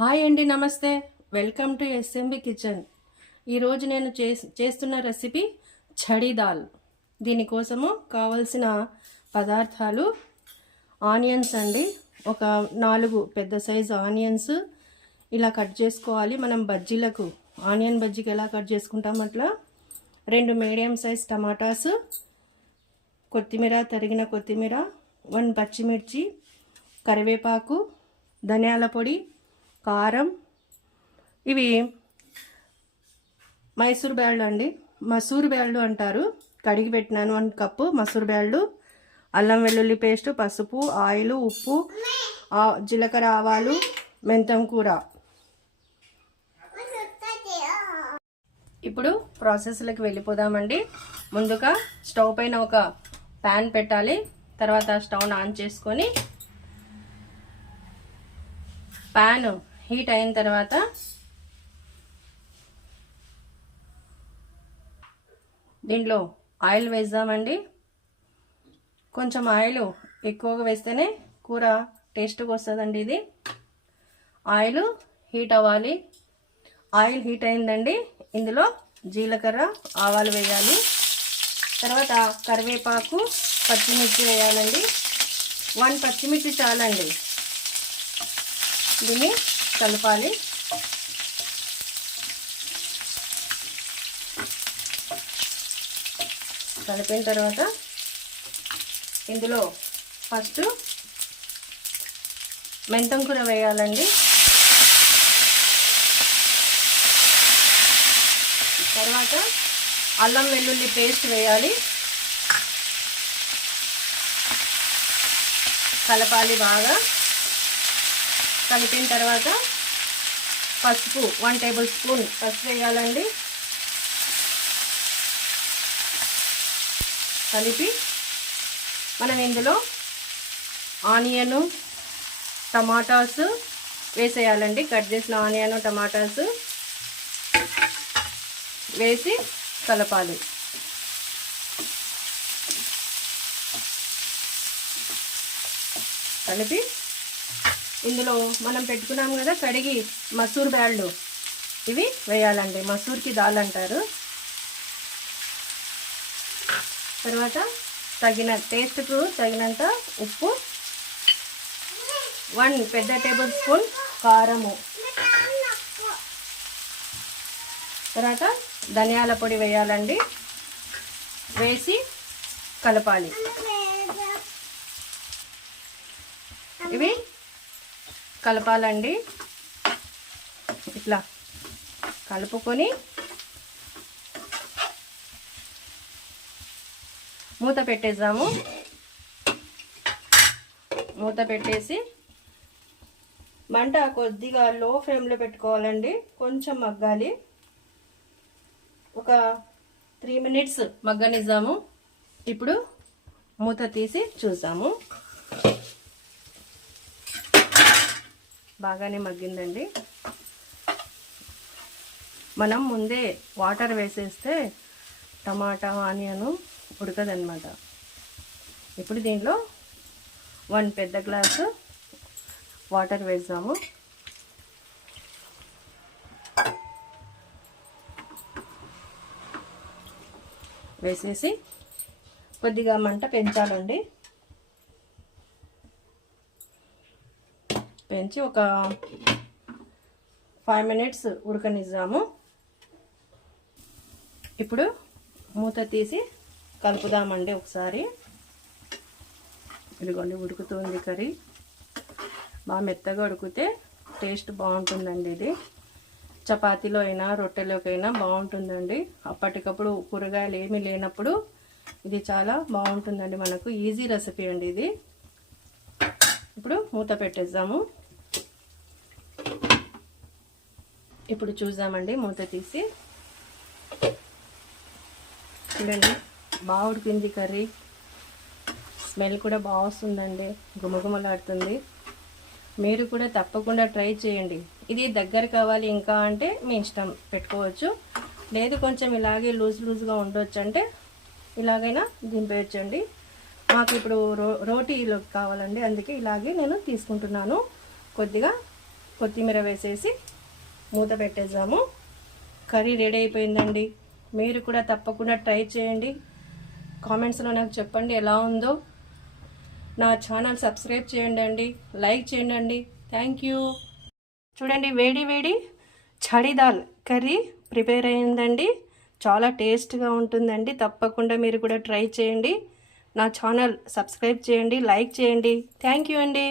Hi అండి, నమస్తే. Welcome to SMB kitchen. ఈరోజు నేను చేస్తున్న రెసిపీ ఛడీ దాల్. దీనికోసము కావలసిన పదార్థాలు ఆనియన్స్ అండి. ఒక 4 పెద్ద సైజు ఆనియన్స్ ఇలా కట్ చేసుకోవాలి. మనం బజ్జీలకు ఆనియన్ బజ్జీకి ఎలా కట్ చేసుకుంటాం అట్లా. 2 మీడియం సైజ్ టమాటాస్, కొత్తిమీర, తరిగిన కొత్తిమీర, 1 పచ్చిమిర్చి, కరివేపాకు, ధనియాల పొడి, కారం. ఇవి మైసూర్ బ్యాళ్ళు అండి, మసూర్ బ్యాళ్ళు అంటారు. కడిగి పెట్టినాను 1 కప్పు మసూర్ బ్యాళ్ళు. అల్లం వెల్లుల్లి పేస్ట్, పసుపు, ఆయిల్, ఉప్పు, జీలకర్ర, ఆవాలు, మెంతం కూర. ఇప్పుడు ప్రాసెస్లోకి వెళ్ళిపోదామండి. ముందుగా స్టవ్ పైన ఒక ప్యాన్ పెట్టాలి. తర్వాత స్టవ్ ఆన్ చేసుకొని ప్యాన్ హీట్ అయిన తర్వాత దీంట్లో ఆయిల్ వేద్దామండి. కొంచెం ఆయిల్ ఎక్కువగా వేస్తేనే కూర టేస్ట్గా వస్తుందండి. ఇది ఆయిల్ హీట్ అవ్వాలి. ఆయిల్ హీట్ అయిందండి. ఇందులో జీలకర్ర, ఆవాలు వేయాలి. తర్వాత కరివేపాకు, పచ్చిమిర్చి వేయాలండి. 1 పచ్చిమిర్చి చాలండి. దీన్ని కలపాలి. కలిపిన తర్వాత ఇందులో ఫస్ట్ మెంతం కూర వేయాలండి. తర్వాత అల్లం వెల్లుల్లి పేస్ట్ వేయాలి. కలపాలి బాగా. కలిపిన తర్వాత పసుపు 1 టేబుల్ స్పూన్ పసుపు వేయాలండి. కలిపి మనం ఇందులో ఆనియను, టమాటాస్ వేసేయాలండి. కట్ చేసిన ఆనియన్, టమాటాస్ వేసి కలపాలి. కలిపి ఇందులో మనం పెట్టుకున్నాం కదా కడిగి మసూర్ బ్యాళ్ళు, ఇవి వేయాలండి. మసూర్కి దాల్ అంటారు. తర్వాత టేస్ట్కు తగినంత ఉప్పు, 1 పెద్ద టేబుల్ స్పూన్ కారము, తర్వాత ధనియాల పొడి వేయాలండి. వేసి కలపాలి. ఇవి కలపాలండి. ఇట్లా కలుపుకొని మూత పెట్టేద్దాము. మూత పెట్టేసి మంట కొద్దిగా లో ఫ్లేమ్లో పెట్టుకోవాలండి. కొంచెం మగ్గాలి. ఒక 3 మినిట్స్ మగ్గనిద్దాము. ఇప్పుడు మూత తీసి చూద్దాము. బాగానే మగ్గిందండి. మనం ముందే వాటర్ వేసేస్తే టమాటా, ఆనియన్ ఉడకదన్నమాట. ఇప్పుడు దీంట్లో 1 పెద్ద గ్లాసు వాటర్ వేద్దాము. వేసేసి కొద్దిగా మంట పెంచాలండి. పెంచి ఒక 5 మినిట్స్ ఉడకనిద్దాము. ఇప్పుడు మూత తీసి కలుపుదామండి ఒకసారి. ఇదిగోండి ఉడుకుతుంది కర్రీ. బాగా మెత్తగా ఉడికితే టేస్ట్ బాగుంటుందండి. ఇది చపాతీలో అయినా రొట్టెలోకైనా బాగుంటుందండి. అప్పటికప్పుడు కూరగాయలు ఏమీ లేనప్పుడు ఇది చాలా బాగుంటుందండి. మనకు ఈజీ రెసిపీ అండి ఇది. ఇప్పుడు మూత పెట్టేద్దాము. ఇప్పుడు చూద్దామండి. మూత తీసి చూడండి, బాగా ఉడికింది కర్రీ. స్మెల్ కూడా బాగా వస్తుందండి, గుమగుమలాడుతుంది. మీరు కూడా తప్పకుండా ట్రై చేయండి. ఇది దగ్గర కావాలి ఇంకా అంటే మీ ఇష్టం, పెట్టుకోవచ్చు. లేదు కొంచెం ఇలాగే లూజ్గా ఉండొచ్చు అంటే ఇలాగైనా దింపేయచ్చండి. మాకు ఇప్పుడు రోటీలో కావాలండి, అందుకే ఇలాగే నేను తీసుకుంటున్నాను. కొద్దిగా కొత్తిమీర వేసేసి మూత పెట్టేద్దాము. కర్రీ రెడీ అయిపోయిందండి. మీరు కూడా తప్పకుండా ట్రై చేయండి. కామెంట్స్లో నాకు చెప్పండి ఎలా ఉందో. నా ఛానల్ సబ్స్క్రైబ్ చేయండి అండి, లైక్ చేయండి అండి. Thank you. చూడండి, వేడి వేడి ఛడీ దాల్ కర్రీ ప్రిపేర్ అయ్యిందండి. చాలా టేస్ట్గా ఉంటుందండి. తప్పకుండా మీరు కూడా ట్రై చేయండి. నా ఛానల్ సబ్స్క్రైబ్ చేయండి, లైక్ చేయండి. థ్యాంక్ యూ అండి.